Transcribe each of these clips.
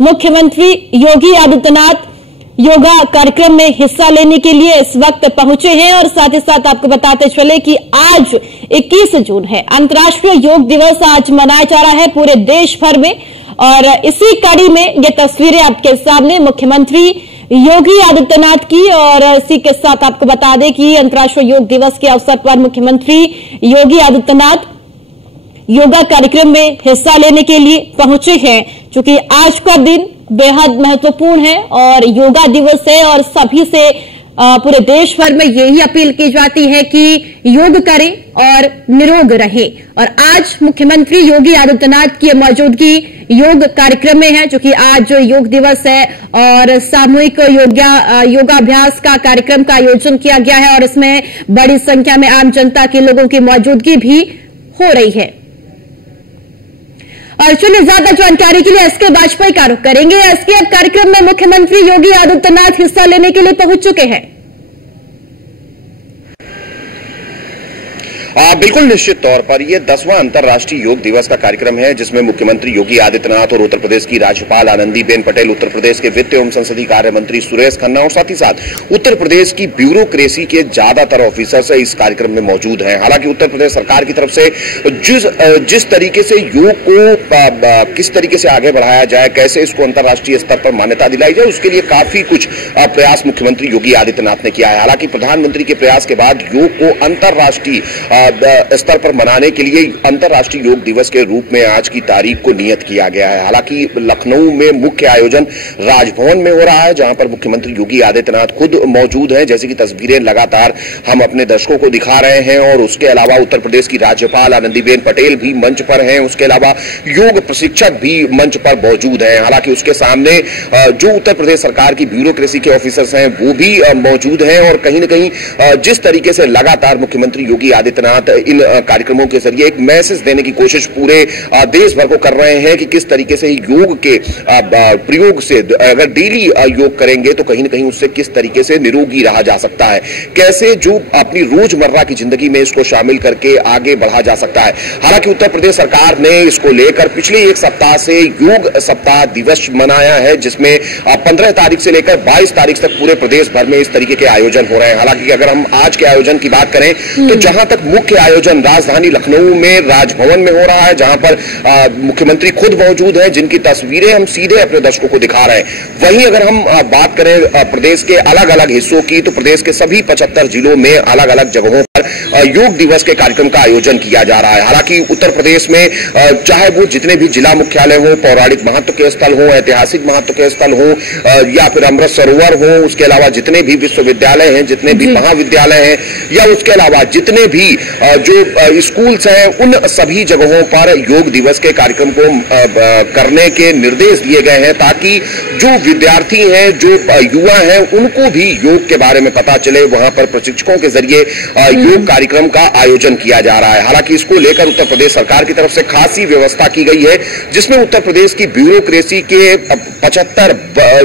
मुख्यमंत्री योगी आदित्यनाथ योगा कार्यक्रम में हिस्सा लेने के लिए इस वक्त पहुंचे हैं और साथ ही साथ आपको बताते चले कि आज 21 जून है, अंतर्राष्ट्रीय योग दिवस आज मनाया जा रहा है पूरे देश भर में। और इसी कड़ी में ये तस्वीरें आपके सामने मुख्यमंत्री योगी आदित्यनाथ की, और इसी के साथ आपको बता दें कि अंतर्राष्ट्रीय योग दिवस के अवसर पर मुख्यमंत्री योगी आदित्यनाथ योगा कार्यक्रम में हिस्सा लेने के लिए पहुंचे हैं, क्योंकि आज का दिन बेहद महत्वपूर्ण है और योगा दिवस है और सभी से पूरे देश भर में यही अपील की जाती है कि योग करें और निरोग रहें। और आज मुख्यमंत्री योगी आदित्यनाथ की मौजूदगी योग कार्यक्रम में है, जो कि आज योग दिवस है और सामूहिक योगाभ्यास का कार्यक्रम का आयोजन किया गया है और इसमें बड़ी संख्या में आम जनता के लोगों की मौजूदगी भी हो रही है। और चलिए ज्यादा जानकारी के लिए एसके वाजपेयी का रुख करेंगे। एसके, अब कार्यक्रम में मुख्यमंत्री योगी आदित्यनाथ हिस्सा लेने के लिए पहुंच चुके हैं। बिल्कुल निश्चित तौर पर यह 10वां अंतर्राष्ट्रीय योग दिवस का कार्यक्रम है, जिसमें मुख्यमंत्री योगी आदित्यनाथ और उत्तर प्रदेश की राज्यपाल आनंदीबेन पटेल, उत्तर प्रदेश के वित्त एवं संसदीय कार्य मंत्री सुरेश खन्ना और साथ ही साथ उत्तर प्रदेश की ब्यूरोक्रेसी के ज्यादातर ऑफिसर्स इस कार्यक्रम में मौजूद हैं। हालांकि उत्तर प्रदेश सरकार की तरफ से जिस तरीके से योग को किस तरीके से आगे बढ़ाया जाए, कैसे इसको अंतर्राष्ट्रीय स्तर पर मान्यता दिलाई जाए, उसके लिए काफी कुछ प्रयास मुख्यमंत्री योगी आदित्यनाथ ने किया है। हालांकि प्रधानमंत्री के प्रयास के बाद योग को अंतर्राष्ट्रीय स्तर पर मनाने के लिए अंतर्राष्ट्रीय योग दिवस के रूप में आज की तारीख को नियत किया गया है। हालांकि लखनऊ में मुख्य आयोजन राजभवन में हो रहा है, जहां पर मुख्यमंत्री योगी आदित्यनाथ खुद मौजूद हैं, जैसे कि तस्वीरें लगातार हम अपने दर्शकों को दिखा रहे हैं। और उसके अलावा उत्तर प्रदेश की राज्यपाल आनंदीबेन पटेल भी मंच पर हैं, उसके अलावा योग प्रशिक्षक भी मंच पर मौजूद हैं। हालांकि उसके सामने जो उत्तर प्रदेश सरकार की ब्यूरोक्रेसी के ऑफिसर्स हैं वो भी मौजूद हैं। और कहीं न कहीं जिस तरीके से लगातार मुख्यमंत्री योगी आदित्यनाथ इन कार्यक्रमों के जरिए एक मैसेज देने की कोशिश पूरे देश भर को कर रहे हैं कि किस तरीके से योग के प्रयोग से अगर डेली योग करेंगे तो कहीं न कहीं उससे किस तरीके से निरोगी रहा जा सकता है, कैसे जो अपनी रोजमर्रा की जिंदगी में इसको शामिल करके आगे बढ़ा जा सकता है। हालांकि उत्तर प्रदेश सरकार ने इसको लेकर पिछले एक सप्ताह से योग सप्ताह दिवस मनाया है, जिसमें 15 तारीख से लेकर 22 तारीख तक पूरे प्रदेश भर में इस तरीके के आयोजन हो रहे हैं। हालांकि अगर हम आज के आयोजन की बात करें तो जहां तक मुख्य आयोजन राजधानी लखनऊ में राजभवन में हो रहा है, जहां पर मुख्यमंत्री खुद मौजूद हैं, जिनकी तस्वीरें हम सीधे अपने दर्शकों को दिखा रहे हैं। वहीं अगर हम बात करें प्रदेश के अलग अलग हिस्सों की, तो प्रदेश के सभी 75 जिलों में अलग अलग जगहों पर योग दिवस के कार्यक्रम का आयोजन किया जा रहा है। हालांकि उत्तर प्रदेश में चाहे वो जितने भी जिला मुख्यालय हो, पौराणिक महत्व के स्थल हो, ऐतिहासिक महत्व के स्थल हो या फिर अमृत सरोवर हो, उसके अलावा जितने भी विश्वविद्यालय हैं, जितने भी महाविद्यालय हैं, या उसके अलावा जितने भी जो स्कूल्स हैं, उन सभी जगहों पर योग दिवस के कार्यक्रम को करने के निर्देश दिए गए हैं, ताकि जो विद्यार्थी हैं, जो युवा हैं, उनको भी योग के बारे में पता चले। वहां पर प्रशिक्षकों के जरिए योग कार्यक्रम का आयोजन किया जा रहा है। हालांकि इसको लेकर उत्तर प्रदेश सरकार की तरफ से खासी व्यवस्था की गई है, जिसमें उत्तर प्रदेश की ब्यूरोक्रेसी के 75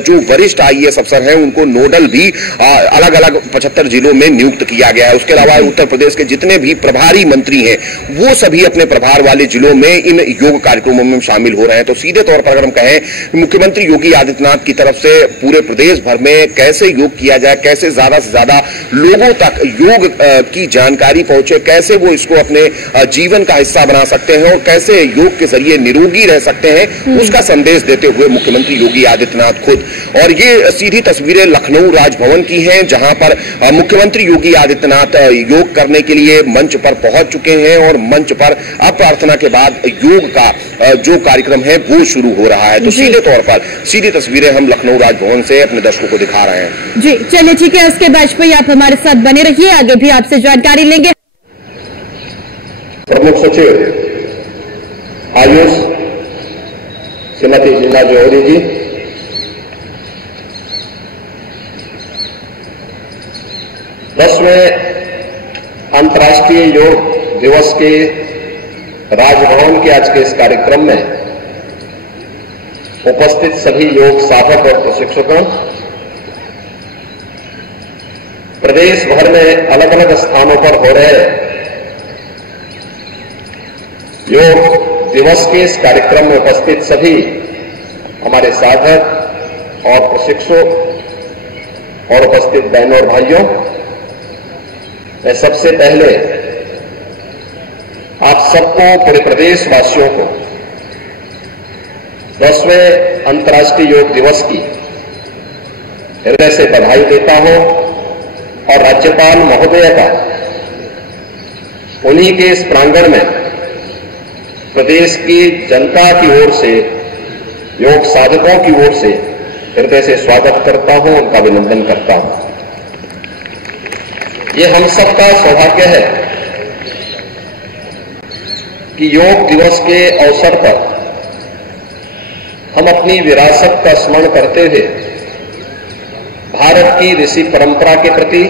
जो वरिष्ठ आईएएस अफसर हैं, उनको नोडल भी अलग अलग 75 जिलों में नियुक्त किया गया है। उसके अलावा उत्तर प्रदेश के जितने भी प्रभारी मंत्री हैं, वो सभी अपने प्रभार वाले जिलों में इन योग कार्यक्रमों में शामिल हो रहे हैं। तो सीधे तौर पर अगर हम कहें, मुख्यमंत्री योगी आदित्यनाथ की तरफ से पूरे प्रदेश भर में कैसे योग किया जाए, कैसे ज्यादा से ज्यादा लोगों तक योग की जानकारी पहुंचे, कैसे वो इसको अपने जीवन का हिस्सा बना सकते हैं और कैसे योग के जरिए निरोगी रह सकते हैं, उसका संदेश देते हुए मुख्यमंत्री योगी आदित्यनाथ खुद। और ये सीधी तस्वीरें लखनऊ राजभवन की हैं, जहां पर मुख्यमंत्री योगी आदित्यनाथ योग करने के लिए मंच पर पहुंच चुके हैं और मंच पर अब प्रार्थना के बाद योग का जो कार्यक्रम है वो शुरू हो रहा है। तो सीधे तौर पर सीधी तस्वीरें हम लखनऊ राजभवन से अपने दर्शकों को दिखा रहे हैं। जी चलिए, ठीक है एसके वाजपेयी, आप हमारे साथ बने रहिए, आगे भी आपसे जानकारी लेंगे। प्रमुख सचिव आयुष श्रीमती शीला जौहरी जी, दसवें अंतर्राष्ट्रीय योग दिवस के राजभवन के आज के इस कार्यक्रम में उपस्थित सभी योग साधक और प्रशिक्षकों, प्रदेश भर में अलग अलग स्थानों पर हो रहे योग दिवस के इस कार्यक्रम में उपस्थित सभी हमारे साधक और प्रशिक्षक और उपस्थित बहनों और भाइयों, मैं सबसे पहले आप सबको, पूरे प्रदेशवासियों को 10वें अंतर्राष्ट्रीय योग दिवस की हृदय से बधाई देता हूं और राज्यपाल महोदय का उन्हीं के इस प्रांगण में प्रदेश की जनता की ओर से, योग साधकों की ओर से हृदय से स्वागत करता हूं, उनका अभिनंदन करता हूं। ये हम सबका सौभाग्य है कि योग दिवस के अवसर पर हम अपनी विरासत का स्मरण करते हुए भारत की ऋषि परंपरा के प्रति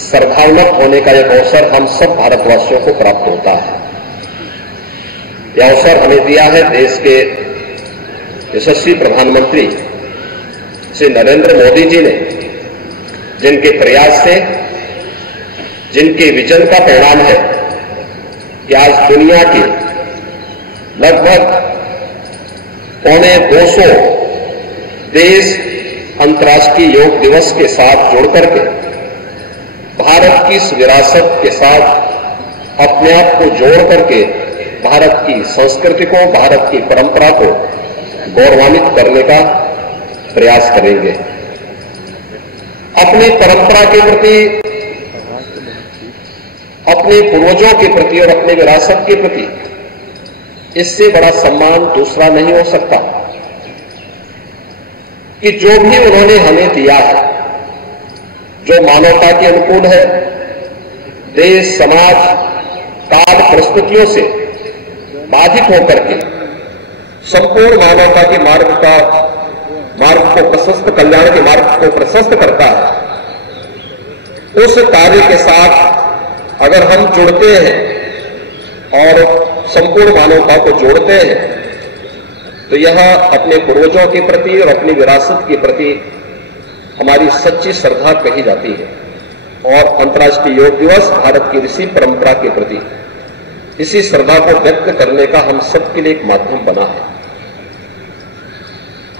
श्रद्धान्वित होने का एक अवसर हम सब भारतवासियों को प्राप्त होता है। यह अवसर हमें दिया है देश के यशस्वी प्रधानमंत्री श्री नरेंद्र मोदी जी ने, जिनके प्रयास से, जिनके विजन का परिणाम है कि आज दुनिया के लगभग 250 देश अंतर्राष्ट्रीय योग दिवस के साथ जुड़कर के भारत की इस विरासत के साथ अपने आप को जोड़ करके भारत की संस्कृति को, भारत की परंपरा को गौरवान्वित करने का प्रयास करेंगे। अपनी परंपरा के प्रति, अपने पूर्वजों के प्रति और अपने विरासत के प्रति इससे बड़ा सम्मान दूसरा नहीं हो सकता कि जो भी उन्होंने हमें दिया है, जो मानवता के अनुकूल है, देश, समाज, काल, परिस्थितियों से बाधित होकर के संपूर्ण मानवता के मार्ग को प्रशस्त, कल्याण के मार्ग को प्रशस्त करता है। उस कार्य के साथ अगर हम जुड़ते हैं और संपूर्ण मानवता को जोड़ते हैं तो यह अपने पूर्वजों के प्रति और अपनी विरासत के प्रति हमारी सच्ची श्रद्धा कही जाती है। और अंतर्राष्ट्रीय योग दिवस भारत की ऋषि परंपरा के प्रति इसी श्रद्धा को व्यक्त करने का हम सबके लिए एक माध्यम बना है।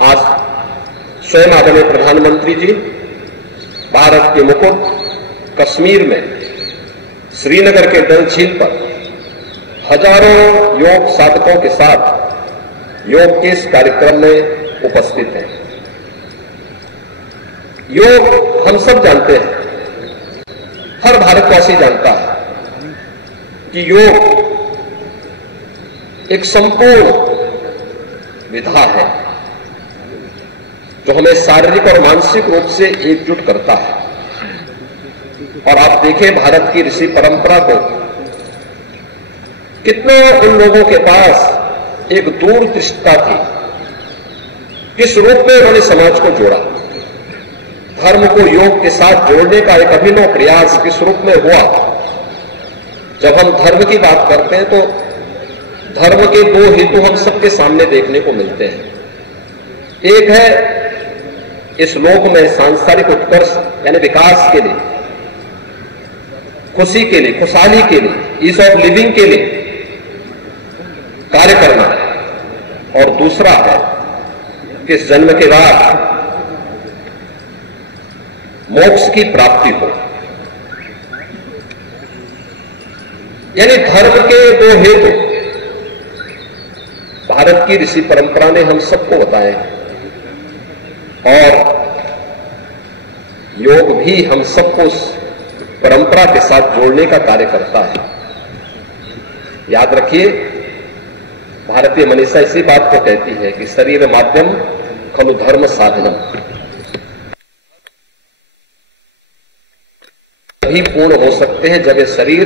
आज स्वयं आदरणीय प्रधानमंत्री जी भारत के मुकुट कश्मीर में श्रीनगर के डल झील पर हजारों योग साधकों के साथ योग के इस कार्यक्रम में उपस्थित हैं। योग हम सब जानते हैं, हर भारतवासी जानता है कि योग एक संपूर्ण विधा है जो हमें शारीरिक और मानसिक रूप से एकजुट करता है। और आप देखें भारत की ऋषि परंपरा को, कितने उन लोगों के पास एक दूरदृष्टता थी, किस रूप में उन्होंने समाज को जोड़ा, धर्म को योग के साथ जोड़ने का एक अभिनव प्रयास किस रूप में हुआ। जब हम धर्म की बात करते हैं तो धर्म के दो हेतु हम सबके सामने देखने को मिलते हैं। एक है इस लोक में सांसारिक उत्कर्ष यानी विकास के लिए, खुशी के लिए, खुशहाली के लिए, ईज ऑफ लिविंग के लिए कार्य करना, और दूसरा है कि इस जन्म के बाद मोक्ष की प्राप्ति हो। यानी धर्म के दो हेतु भारत की ऋषि परंपरा ने हम सबको बताए, और योग भी हम सबको परंपरा के साथ जोड़ने का कार्य करता है। याद रखिए, भारतीय मनीषा इसी बात को कहती है कि शरीर माध्यम खलु धर्म साधनम। तभी पूर्ण हो सकते हैं जब ये शरीर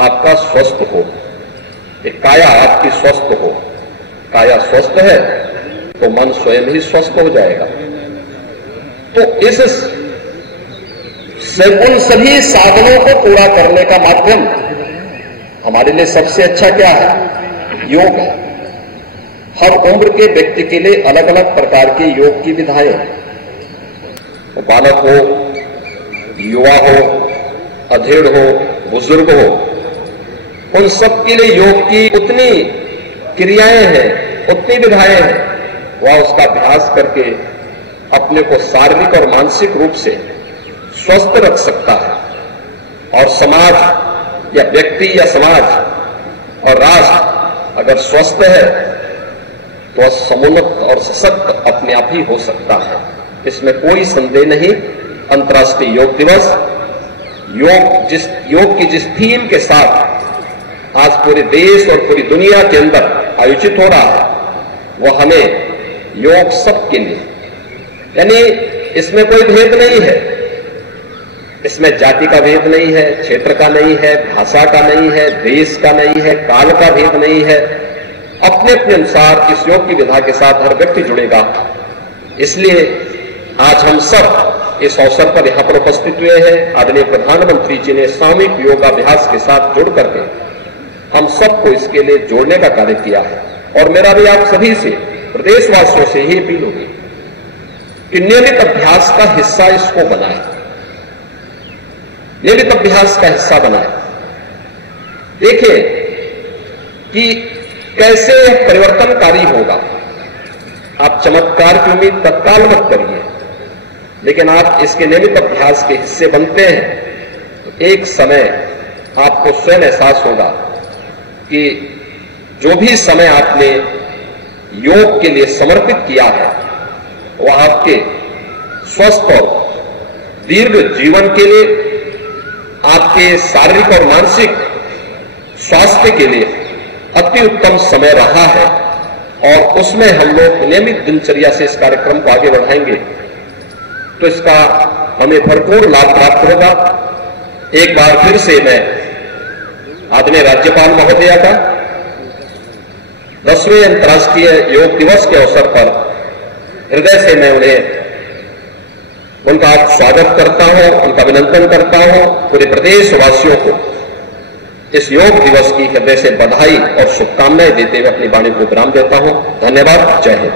आपका स्वस्थ हो, एक काया आपकी स्वस्थ हो। काया स्वस्थ है तो मन स्वयं ही स्वस्थ हो जाएगा। तो उन सभी साधनों को पूरा करने का माध्यम हमारे लिए सबसे अच्छा क्या है? योग है। हर उम्र के व्यक्ति के लिए अलग अलग प्रकार की योग की विधाएं, तो बालक हो, युवा हो, अधेड़ हो, बुजुर्ग हो, उन सब के लिए योग की उतनी क्रियाएं हैं, उतनी विधाएं हैं वह उसका अभ्यास करके अपने को शारीरिक और मानसिक रूप से स्वस्थ रख सकता है। और समाज या व्यक्ति या समाज और राष्ट्र अगर स्वस्थ है तो समुन्नत और सशक्त अपने आप ही हो सकता है, इसमें कोई संदेह नहीं। अंतर्राष्ट्रीय योग दिवस योग की जिस थीम के साथ आज पूरे देश और पूरी दुनिया के अंदर आयोजित हो रहा है, वह हमें योग सबके लिए, यानी इसमें कोई भेद नहीं है, इसमें जाति का भेद नहीं है, क्षेत्र का नहीं है, भाषा का नहीं है, देश का नहीं है, काल का भेद नहीं है। अपने अपने अनुसार इस योग की विधा के साथ हर व्यक्ति जुड़ेगा। इसलिए आज हम सब इस अवसर पर यहां पर उपस्थित हुए हैं। आदरणीय प्रधानमंत्री जी ने सामूहिक योगाभ्यास के साथ जुड़ करके हम सबको इसके लिए जोड़ने का कार्य किया है। और मेरा भी आप सभी से, प्रदेशवासियों से ही अपील होगी कि नियमित अभ्यास का हिस्सा इसको बनाए, नियमित अभ्यास का हिस्सा बनाए। देखिए कि कैसे यह परिवर्तनकारी होगा। आप चमत्कार की उम्मीद तत्काल मत करिए, लेकिन आप इसके नियमित अभ्यास के हिस्से बनते हैं तो एक समय आपको स्वयं एहसास होगा कि जो भी समय आपने योग के लिए समर्पित किया है वह आपके स्वस्थ और दीर्घ जीवन के लिए, आपके शारीरिक और मानसिक स्वास्थ्य के लिए अति उत्तम समय रहा है। और उसमें हम लोग नियमित दिनचर्या से इस कार्यक्रम को आगे बढ़ाएंगे तो इसका हमें भरपूर लाभ प्राप्त होगा। एक बार फिर से मैं आदरणीय राज्यपाल महोदया का 10वें अंतर्राष्ट्रीय योग दिवस के अवसर पर हृदय से मैं उनका स्वागत करता हूं, उनका अभिनंदन करता हूं। पूरे प्रदेशवासियों को इस योग दिवस की हृदय से बधाई और शुभकामनाएं देते हुए अपनी वाणी को विराम देता हूं। धन्यवाद। जय हिंद।